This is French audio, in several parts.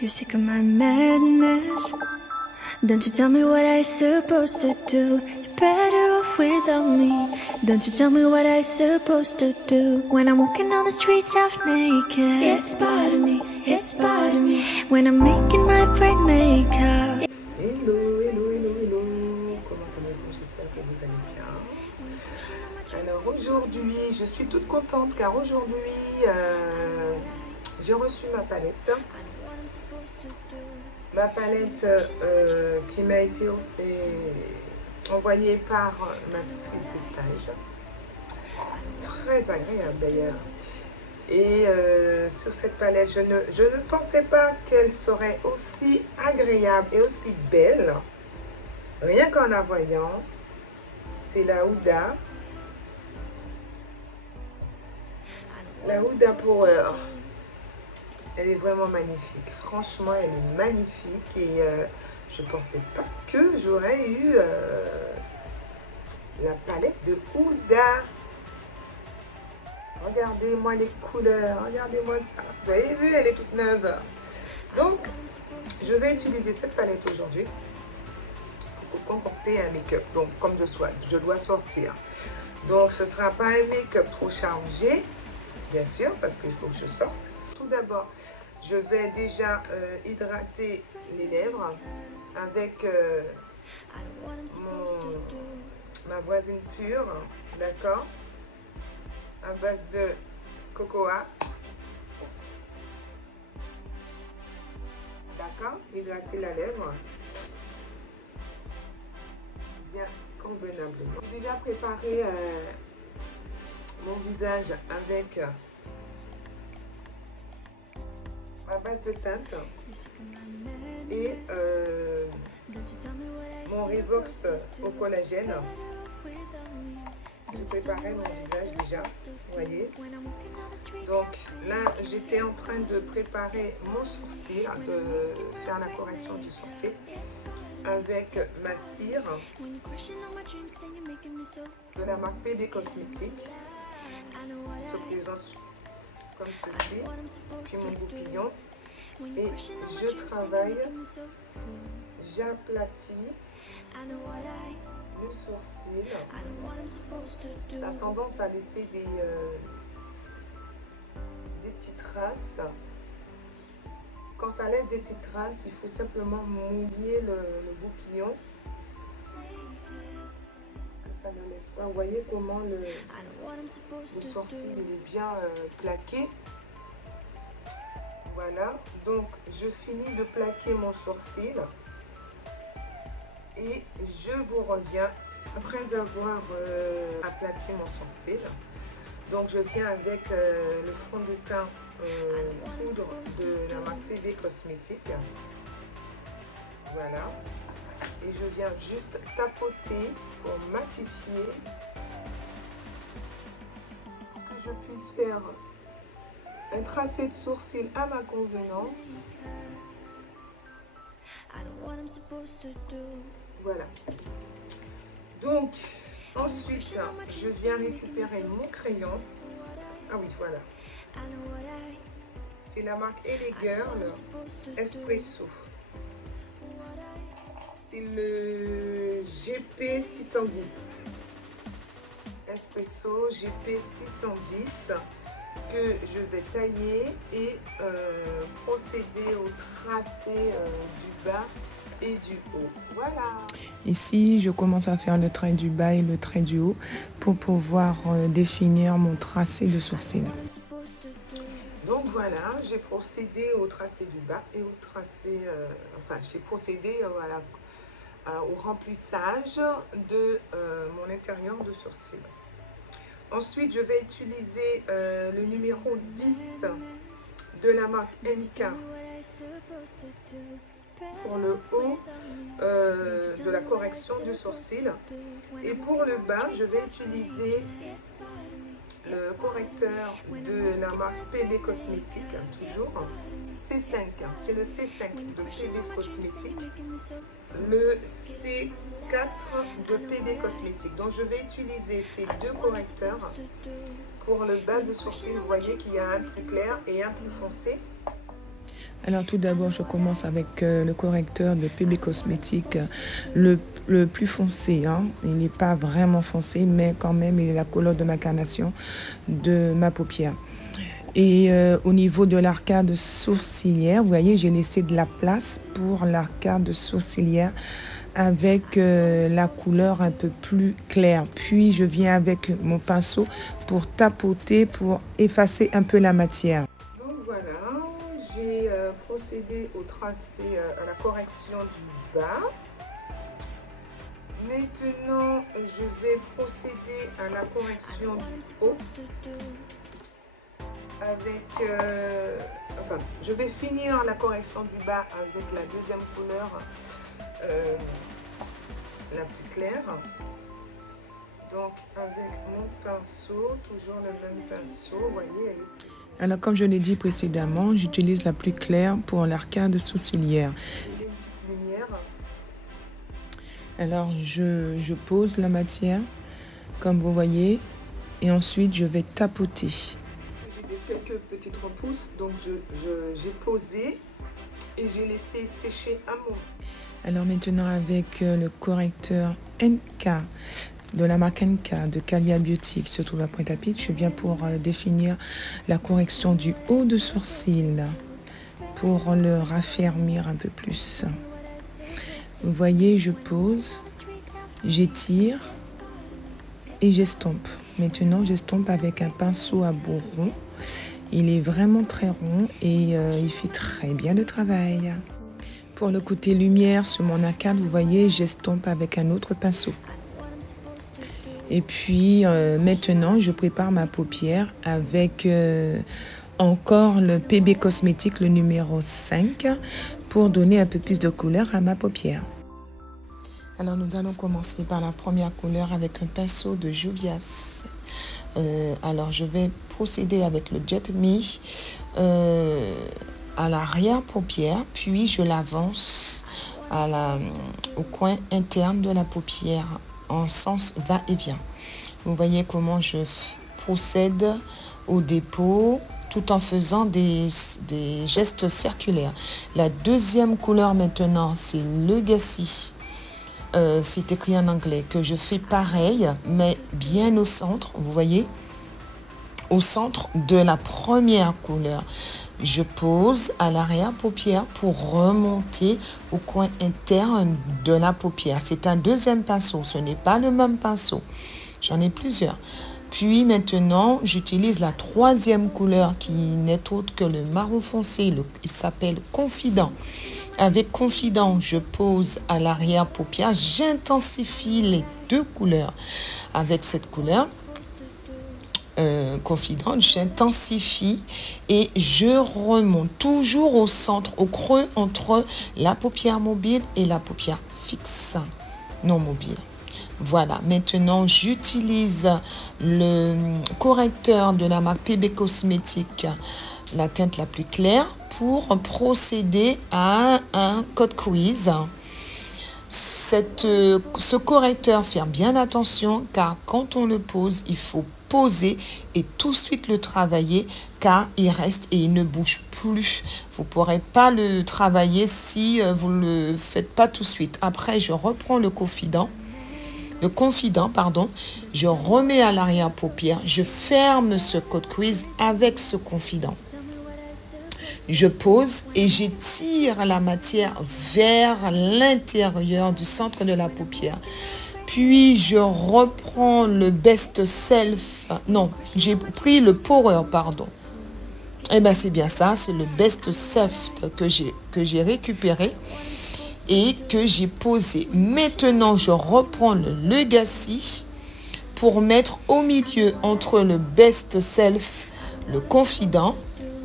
You're sick of my madness. Don't you tell me what I'm supposed to do. You're better off without me. Don't you tell me what I'm supposed to do. When I'm walking on the streets half naked, it's part of me, it's part of me. When I'm making my brain makeup. Hello, hello, hello, hello. Comment allez-vous? J'espère que vous allez bien. Alors aujourd'hui, je suis toute contente car aujourd'hui, j'ai reçu ma palette. Ma palette qui m'a été envoyée par ma tutrice de stage. Très agréable d'ailleurs. Et sur cette palette, je ne pensais pas qu'elle serait aussi agréable et aussi belle. Rien qu'en la voyant. C'est la Huda. La Huda Power. Elle est vraiment magnifique. Franchement, elle est magnifique. Et je ne pensais pas que j'aurais eu la palette de Huda. Regardez-moi les couleurs, regardez-moi ça. Vous avez vu, elle est toute neuve. Donc, je vais utiliser cette palette aujourd'hui pour concocter un make-up. Donc, comme je dois sortir. Donc, ce ne sera pas un make-up trop chargé, bien sûr, parce qu'il faut que je sorte. Tout d'abord, je vais déjà hydrater les lèvres avec ma voisine pure, d'accord, à base de cocoa. D'accord, hydrater la lèvre bien convenablement. J'ai déjà préparé mon visage avec ma base de teinte et mon Revox au collagène. J'ai préparé mon visage déjà, vous voyez. Donc là, j'étais en train de préparer mon sourcil, de faire la correction du sourcil avec ma cire de la marque PB Cosmétique. Se présente comme ceci, puis mon goupillon. Et je travaille, j'aplatis le sourcil. Ça a tendance à laisser des petites traces. Quand ça laisse des petites traces, il faut simplement mouiller le goupillon. Que ça ne laisse pas. Vous voyez comment le sourcil il est bien plaqué. Voilà. Donc je finis de plaquer mon sourcil. Et je vous reviens après avoir aplati mon sourcil. Donc je viens avec le fond de teint poudre de la marque PB Cosmétique. Voilà. Et je viens juste tapoter pour matifier. Pour que je puisse faire un tracé de sourcil à ma convenance. Voilà. Donc, ensuite, je viens récupérer mon crayon. Ah oui, voilà. C'est la marque LA Girl Espresso. C'est le GP610. Espresso GP610 que je vais tailler et procéder au tracé du bas et du haut. Voilà. Ici, je commence à faire le trait du bas et le trait du haut pour pouvoir définir mon tracé de sourcil. Donc voilà, j'ai procédé au tracé du bas et au tracé, j'ai procédé au remplissage de mon intérieur de sourcil. Ensuite, je vais utiliser le numéro 10 de la marque NK pour le haut de la correction du sourcil. Et pour le bas, je vais utiliser le correcteur de la marque PB Cosmétique, toujours C5. C'est le C5 de PB Cosmétique, le C4 de PB Cosmétique. Donc je vais utiliser ces deux correcteurs pour le bas de sourcil. Vous voyez qu'il y a un plus clair et un plus foncé. Alors tout d'abord, je commence avec le correcteur de PB Cosmétiques, le plus foncé. Hein. Il n'est pas vraiment foncé, mais quand même, il est la couleur de ma carnation de ma paupière. Et au niveau de l'arcade sourcilière, vous voyez, j'ai laissé de la place pour l'arcade sourcilière avec la couleur un peu plus claire. Puis je viens avec mon pinceau pour tapoter, pour effacer un peu la matière. Donc voilà, j'ai procédé au tracé, à la correction du bas. Maintenant, je vais procéder à la correction du haut. Avec, enfin, je vais finir la correction du bas avec la deuxième couleur la plus claire. Donc avec mon pinceau, toujours le même pinceau, vous voyez, elle est... Alors comme je l'ai dit précédemment, j'utilise la plus claire pour l'arcade sourcilière. Une petite lumière. Alors je pose la matière, comme vous voyez, et ensuite je vais tapoter. Quelques petites repousses, donc j'ai posé et j'ai laissé sécher un moment. Alors maintenant avec le correcteur NK de la marque NK de Calia Beauty qui se trouve à Pointe-à-Pitre, je viens pour définir la correction du haut de sourcil pour le raffermir un peu plus. Vous voyez, je pose, j'étire et j'estompe. Maintenant, j'estompe avec un pinceau à bout rond. Il est vraiment très rond et il fait très bien le travail. Pour le côté lumière sur mon arcade, vous voyez, j'estompe avec un autre pinceau. Et puis maintenant, je prépare ma paupière avec encore le PB Cosmétique, le numéro 5, pour donner un peu plus de couleur à ma paupière. Alors nous allons commencer par la première couleur avec un pinceau de Juvia's. Alors je vais procéder avec le Jet Me à l'arrière-paupière, puis je l'avance au coin interne de la paupière en sens va-et-vient. Vous voyez comment je procède au dépôt tout en faisant des gestes circulaires. La deuxième couleur maintenant, c'est Legacy. C'est écrit en anglais, que je fais pareil, mais bien au centre, vous voyez, au centre de la première couleur. Je pose à l'arrière-paupière pour remonter au coin interne de la paupière. C'est un deuxième pinceau, ce n'est pas le même pinceau. J'en ai plusieurs. Puis maintenant, j'utilise la troisième couleur qui n'est autre que le marron foncé. Il s'appelle Confident. Avec Confident, je pose à l'arrière-paupière. J'intensifie les deux couleurs. Avec cette couleur, Confident, j'intensifie et je remonte toujours au centre, au creux entre la paupière mobile et la paupière fixe, non mobile. Voilà, maintenant j'utilise le correcteur de la marque PB Cosmétiques, la teinte la plus claire, pour procéder à un code quiz. Ce correcteur, faire bien attention, car quand on le pose, il faut poser et tout de suite le travailler, car il reste et il ne bouge plus. Vous ne pourrez pas le travailler si vous ne le faites pas tout de suite. Après, je reprends le confident, je remets à l'arrière-paupière, je ferme ce code quiz avec ce confident. Je pose et j'étire la matière vers l'intérieur du centre de la paupière. Puis je reprends le Best Self. Non, j'ai pris le Power, pardon. Eh bien, c'est bien ça, c'est le Best Self que j'ai récupéré et que j'ai posé. Maintenant, je reprends le Legacy pour mettre au milieu entre le Best Self, le Confident.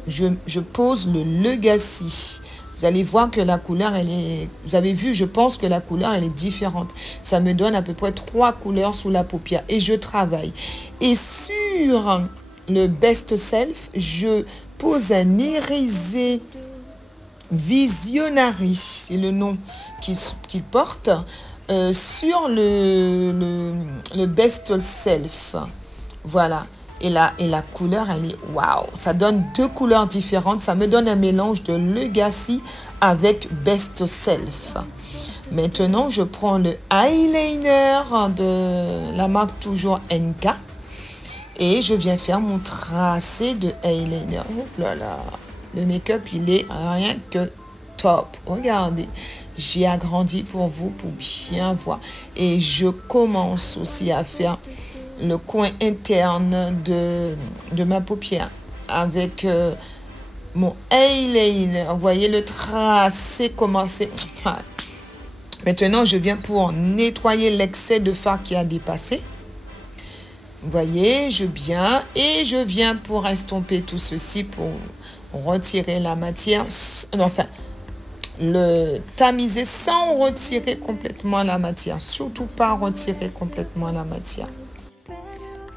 Je pose le Legacy. Vous allez voir que la couleur, vous avez vu, je pense que la couleur, elle est différente. Ça me donne à peu près 3 couleurs sous la paupière et je travaille. Et sur le Best Self, je pose un irisé Visionary, c'est le nom qu'il porte, sur le Best Self. Voilà. Et la couleur, elle est waouh. Ça donne deux couleurs différentes. Ça me donne un mélange de Legacy avec Best Self. Maintenant, je prends le eyeliner de la marque toujours NK. Et je viens faire mon tracé de eyeliner. Oh là là. Le make-up, il est rien que top. Regardez. J'ai agrandi pour vous pour bien voir. Et je commence aussi à faire le coin interne de ma paupière avec mon eyeliner. Vous voyez le tracé commencer. Maintenant, je viens pour nettoyer l'excès de fard qui a dépassé. Vous voyez, je viens pour estomper tout ceci pour retirer la matière. Enfin, le tamiser sans retirer complètement la matière. Surtout pas retirer complètement la matière.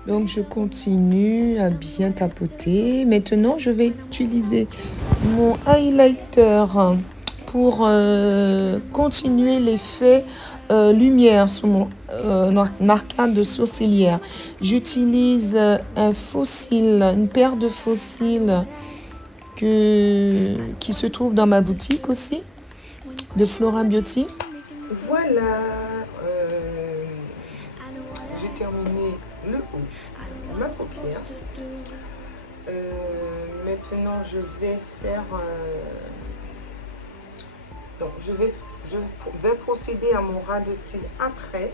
Donc, je continue à bien tapoter. Maintenant, je vais utiliser mon highlighter pour continuer l'effet lumière sur mon arcade de sourcilière. J'utilise un faux cils, une paire de faux cils qui se trouve dans ma boutique aussi, de Flora Beauty. Voilà, j'ai terminé le haut, ma paupière. Maintenant, je vais faire... donc, je vais procéder à mon ras de cils après.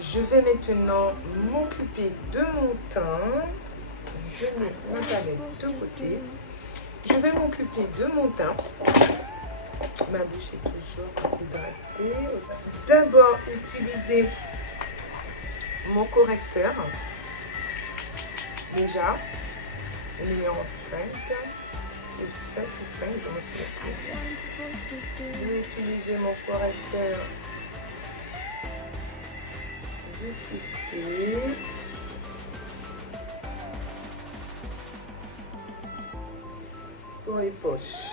Je vais maintenant m'occuper de mon teint. Je mets ma palette de côté. Je vais m'occuper de mon teint. Ma bouche est toujours hydratée. D'abord, utiliser mon correcteur. Déjà, le numéro 5. C'est 7 ou 5, je me souviens. Je vais utiliser mon correcteur juste ici. Pour les poches.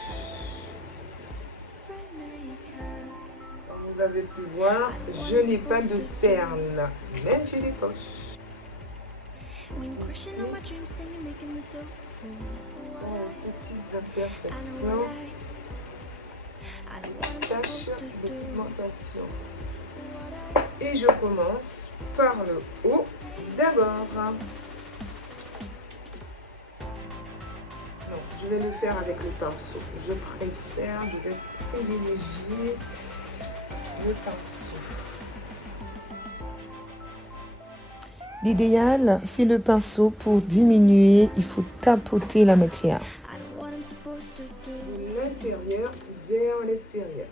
Comme vous avez pu voir, je n'ai pas de cerne, mais j'ai des poches. Ici, petites imperfections, taches de pigmentation. Et je commence par le haut d'abord. Je vais le faire avec le pinceau. Je vais privilégier le pinceau. L'idéal, c'est le pinceau pour diminuer, il faut tapoter la matière. De l'intérieur vers l'extérieur.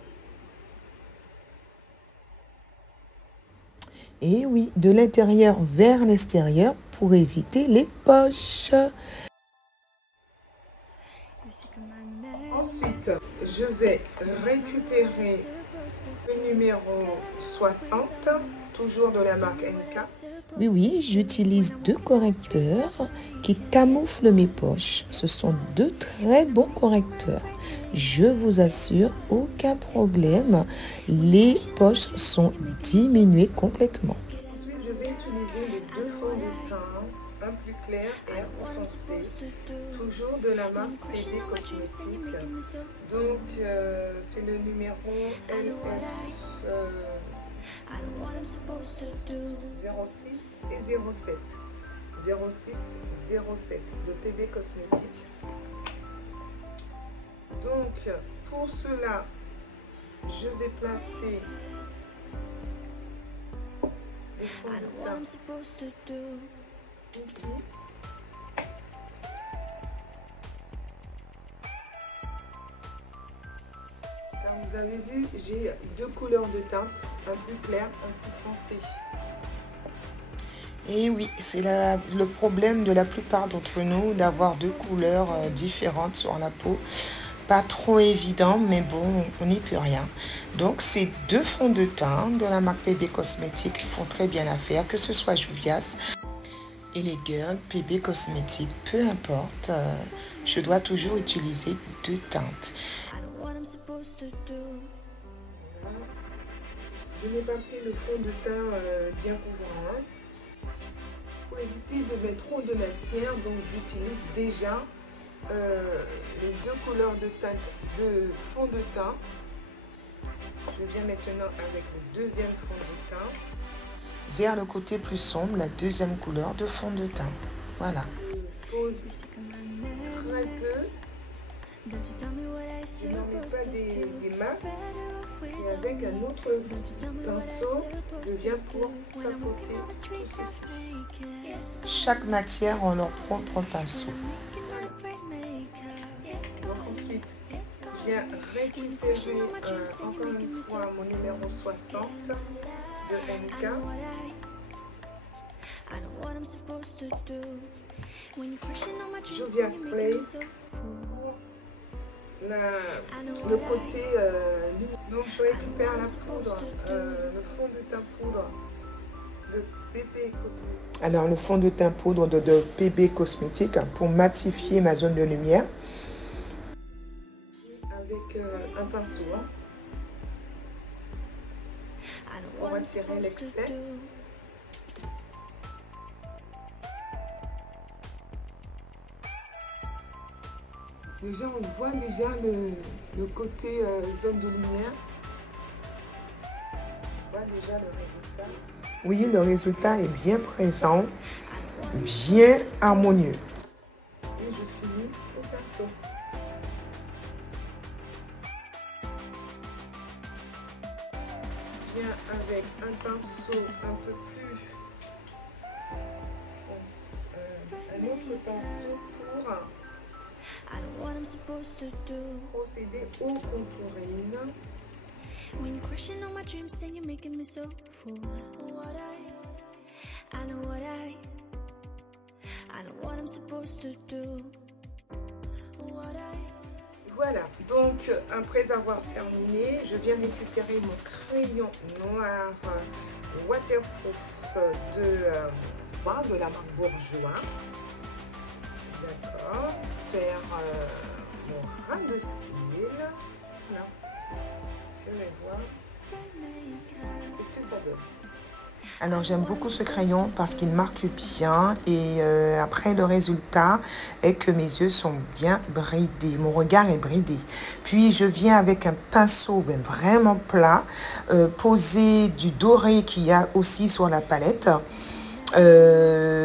Et oui, de l'intérieur vers l'extérieur pour éviter les poches. Ensuite, je vais récupérer le numéro 60, toujours de la marque NK. Oui, j'utilise deux correcteurs qui camouflent mes poches. Ce sont deux très bons correcteurs. Je vous assure, aucun problème. Les poches sont diminuées complètement. Ensuite, je vais utiliser les deux fonds de teint, un plus clair et un plus foncé, toujours de la marque PB Cosmétique. Donc, c'est le numéro LF 06 et 07. 06-07 de PB Cosmétique. Donc, pour cela, je vais placer les fonds de teint ici. Comme vous avez vu, j'ai deux couleurs de teinte, un plus clair, un plus foncé. Et oui, c'est le problème de la plupart d'entre nous d'avoir deux couleurs différentes sur la peau. Pas trop évident, mais bon, on n'y peut rien. Donc, ces deux fonds de teint de la marque PB Cosmétique font très bien l'affaire, que ce soit Juvias et les girls PB Cosmétique, peu importe, je dois toujours utiliser deux teintes. Je n'ai pas pris le fond de teint bien couvrant. pour éviter de mettre trop de matière, donc j'utilise déjà les deux couleurs de teinte de fond de teint. Je viens maintenant avec le deuxième fond de teint. Vers le côté plus sombre, la deuxième couleur de fond de teint. Voilà. Je pose très peu. Je n'en mets pas des masses. Et avec un autre pinceau, je viens pour papoter tout ceci. Chaque matière a leur propre pinceau. Donc ensuite, je viens récupérer encore une fois mon numéro 60 de NK. Juvia's Place pour le côté donc je récupère la poudre, le fond de teint poudre de PB Cosmétique. Alors le fond de teint poudre de PB Cosmétique pour matifier ma zone de lumière. Avec un pinceau pour retirer l'excès. Déjà, on voit déjà le côté zone de lumière. On voit déjà le résultat. Oui, le résultat est bien présent, bien harmonieux. Et je finis au pinceau. Je viens avec un pinceau un peu plus un autre pinceau pour procéder au contouring. When you're crushing on my dreams, saying you're making me so full. I know what I'm supposed to do. Voilà, donc après avoir terminé, je viens récupérer mon crayon noir waterproof de la marque Bourjois. D'accord, faire mon ras de cils. Là, je vais voir. Qu'est-ce que ça donne? Alors j'aime beaucoup ce crayon parce qu'il marque bien et après le résultat est que mes yeux sont bien bridés, mon regard est bridé. Puis je viens avec un pinceau vraiment plat, poser du doré qu'il y a aussi sur la palette.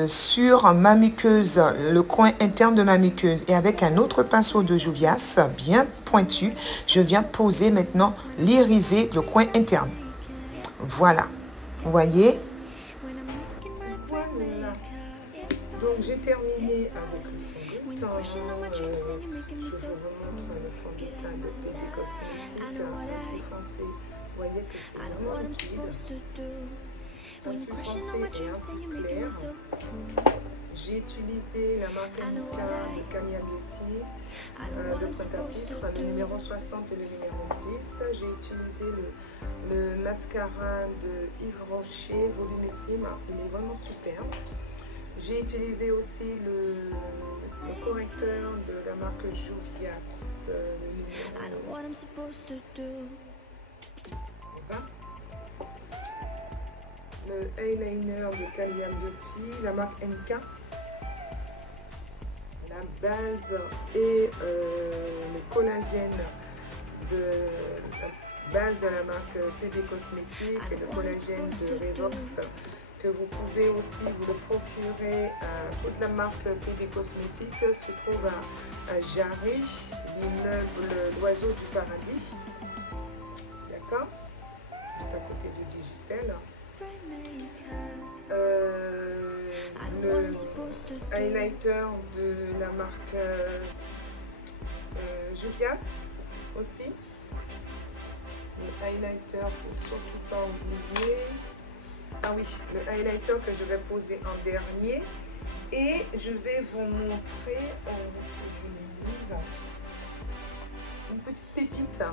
Sur ma muqueuse, le coin interne de ma muqueuse et avec un autre pinceau de Juvia's bien pointu, je viens poser maintenant l'iriser, le coin interne. Voilà, vous voyez? Voilà. Donc j'ai terminé avec le fond de teint. Je vous remontre le fond de teint de PB Cosmétique, un peu plus foncé. Vous voyez que c'est vraiment liquide. Un peu foncé et un peu clair. J'ai utilisé la marque NK de Calia Beauty, le prêt-à-porter, le numéro 60 et le numéro 10. J'ai utilisé le mascara de Yves Rocher, volumissime, il est vraiment super. J'ai utilisé aussi le correcteur de la marque Juvia's, le numéro 20. Le eyeliner de Calia Beauty, la marque NK. La base et le collagène de la base de la marque PB Cosmétique et le collagène de Revox que vous pouvez aussi vous le procurer à toute la marque PB Cosmétique se trouve à Jarry, l'immeuble l'Oiseau du Paradis. D'accord? Juste à côté de Digicel. Le highlighter de la marque Juvia's aussi. Le highlighter, pour surtout pas oublier. Ah oui, le highlighter que je vais poser en dernier. Et je vais vous montrer, est-ce que je l'ai mise? Une petite pépite.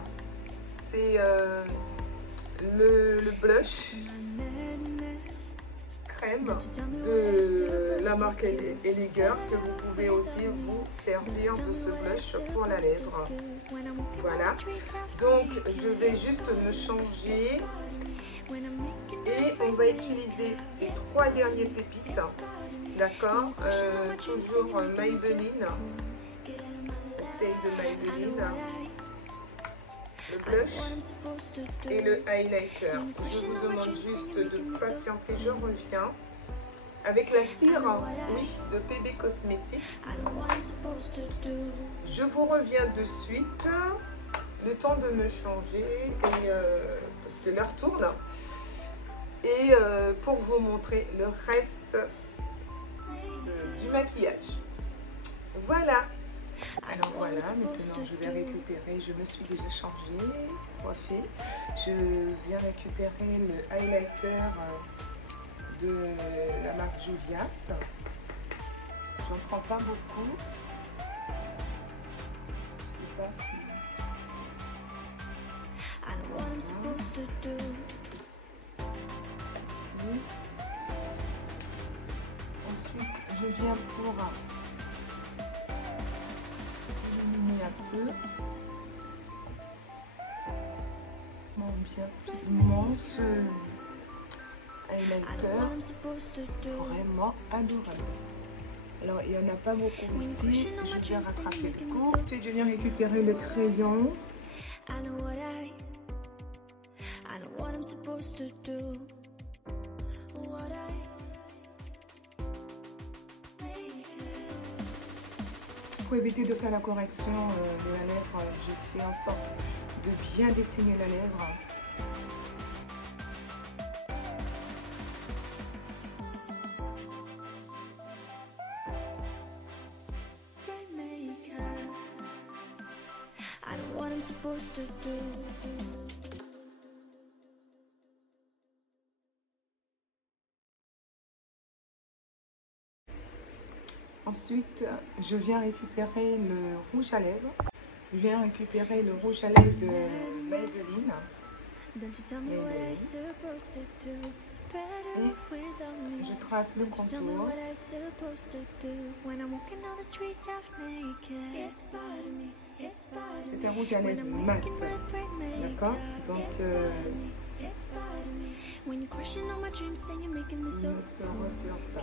C'est le blush crème de la marque Eliger que vous pouvez aussi vous servir de ce blush pour la lèvre. Voilà, donc je vais juste me changer et on va utiliser ces trois dernières pépites D'accord, toujours Maybelline, Stay de Maybelline, le blush et le highlighter. Je vous demande juste de patienter, je reviens. Avec la cire, oui, de PB Cosmétiques. Je vous reviens de suite. Le temps de me changer, et, parce que l'heure tourne. Et pour vous montrer le reste du maquillage. Voilà. Alors voilà, maintenant je vais récupérer, je me suis déjà changée, coiffée. Je viens récupérer le highlighter de la marque Juvias. J'en prends pas beaucoup. Je sais pas si... Ensuite, je viens pour éliminer un peu mon bien pigment, ce highlighter vraiment adorable. Alors il n'y en a pas beaucoup ici, je viens rattraper le coup. Ensuite je viens récupérer le crayon. Pour éviter de faire la correction de la lèvre, je fais en sorte de bien dessiner la lèvre. Ensuite, je viens récupérer le rouge à lèvres. Je viens récupérer le rouge à lèvres de Maybelline. Et je trace le contour. C'est un rouge à lèvres mat. D'accord? Donc, il ne se retire pas.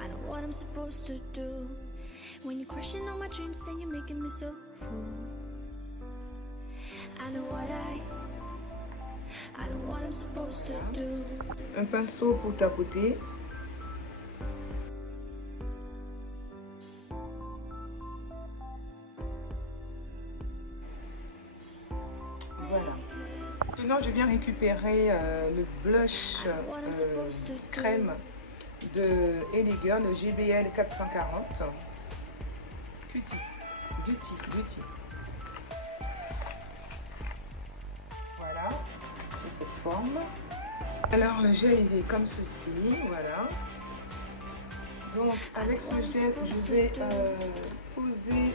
I know what I'm supposed to do when you're crushing all my dreams and you're making me so full. I know what I'm supposed to do. Un pinceau pour tapoter. Voilà. Maintenant, je viens récupérer le blush crème de Elegir, le GBL 440. Beauty. Voilà, de cette forme. Alors le gel il est comme ceci, voilà. Donc avec ce gel, je vais poser...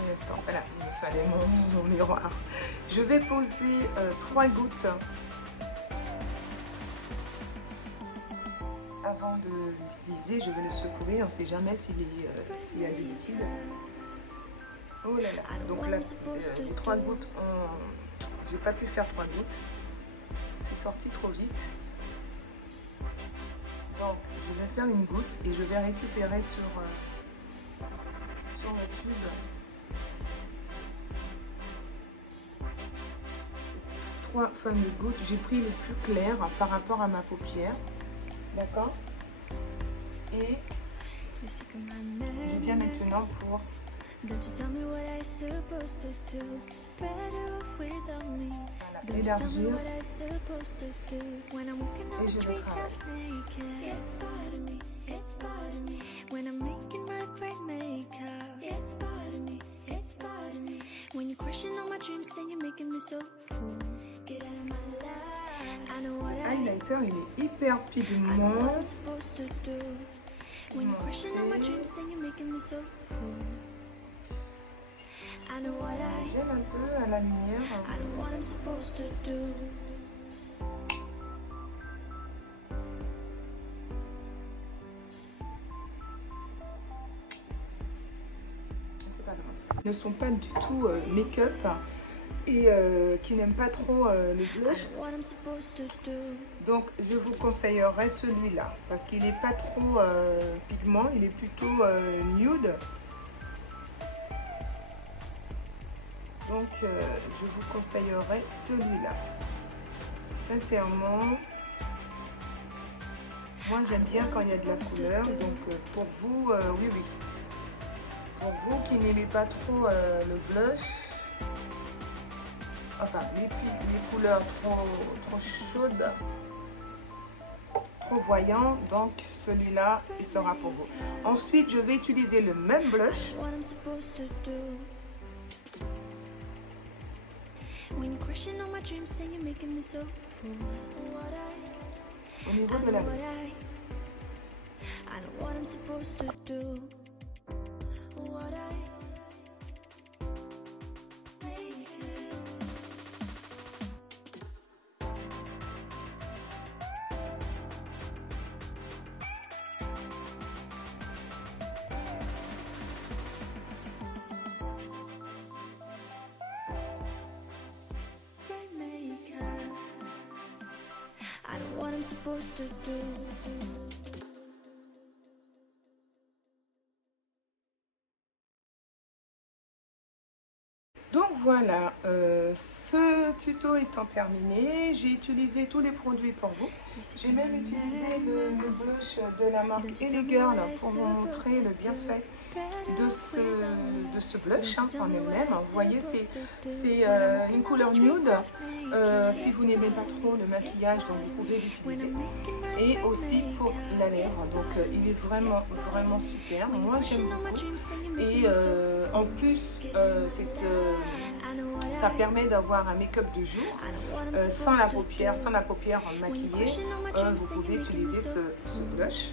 Un instant, voilà, il me fallait mon miroir. Je vais poser 3 gouttes avant de l'utiliser. Je vais le secouer, on ne sait jamais s'il y a du liquide. Oh là là, donc là, les 3 gouttes, j'ai pas pu faire 3 gouttes, c'est sorti trop vite. Donc je vais faire une goutte et je vais récupérer sur le tube ces 3 fameuses gouttes. J'ai pris le plus clair par rapport à ma paupière. D'accord? Et je viens maintenant pour élargir et je le travaille. Highlighter, il est hyper pigment. Je gèle un peu à la lumière. C'est pas grave. Ils ne sont pas du tout make-up et qui n'aiment pas trop le blush. Donc je vous conseillerais celui-là parce qu'il n'est pas trop pigment, il est plutôt nude. Donc je vous conseillerais celui-là. Sincèrement, moi j'aime bien quand il y a de la couleur. Donc pour vous, oui. Pour vous qui n'aimez pas trop le blush, enfin les couleurs trop chaudes, trop voyants, donc celui-là il sera pour vous. Ensuite je vais utiliser le même blush. Au niveau de la main. Donc voilà, ce tuto étant terminé, j'ai utilisé tous les produits pour vous. J'ai même utilisé le blush de la marque Ellie Girl pour vous montrer le bienfait de ce blush en elle-même. Vous voyez, c'est une couleur nude. Si vous n'aimez pas trop le maquillage, donc vous pouvez l'utiliser. Et aussi pour la lèvre, donc il est vraiment super. Moi j'aime beaucoup. Et en plus, ça permet d'avoir un make-up de jour sans la paupière maquillée. Vous pouvez utiliser ce blush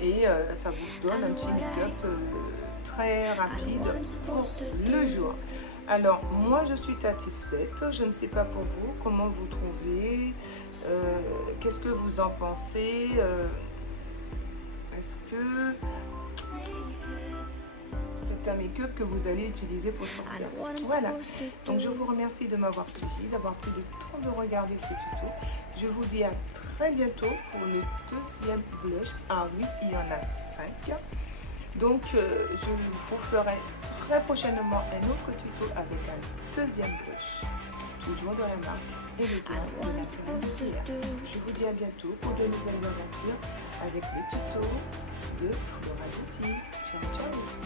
et ça vous donne un petit make-up très rapide pour le jour. Alors moi je suis satisfaite, je ne sais pas pour vous comment vous trouvez, qu'est-ce que vous en pensez, est-ce que c'est un make-up que vous allez utiliser pour sortir? Voilà, donc je vous remercie de m'avoir suivi, d'avoir pris le temps de regarder ce tuto. Je vous dis à très bientôt pour le deuxième blush. Ah oui, il y en a 5. Donc je vous ferai très prochainement un autre tuto avec un deuxième blush, toujours dans la marque Ellie Girl de Naturelle Beauty. Je vous dis à bientôt pour de nouvelles aventures avec le tuto de Flora Beauty. Ciao ciao.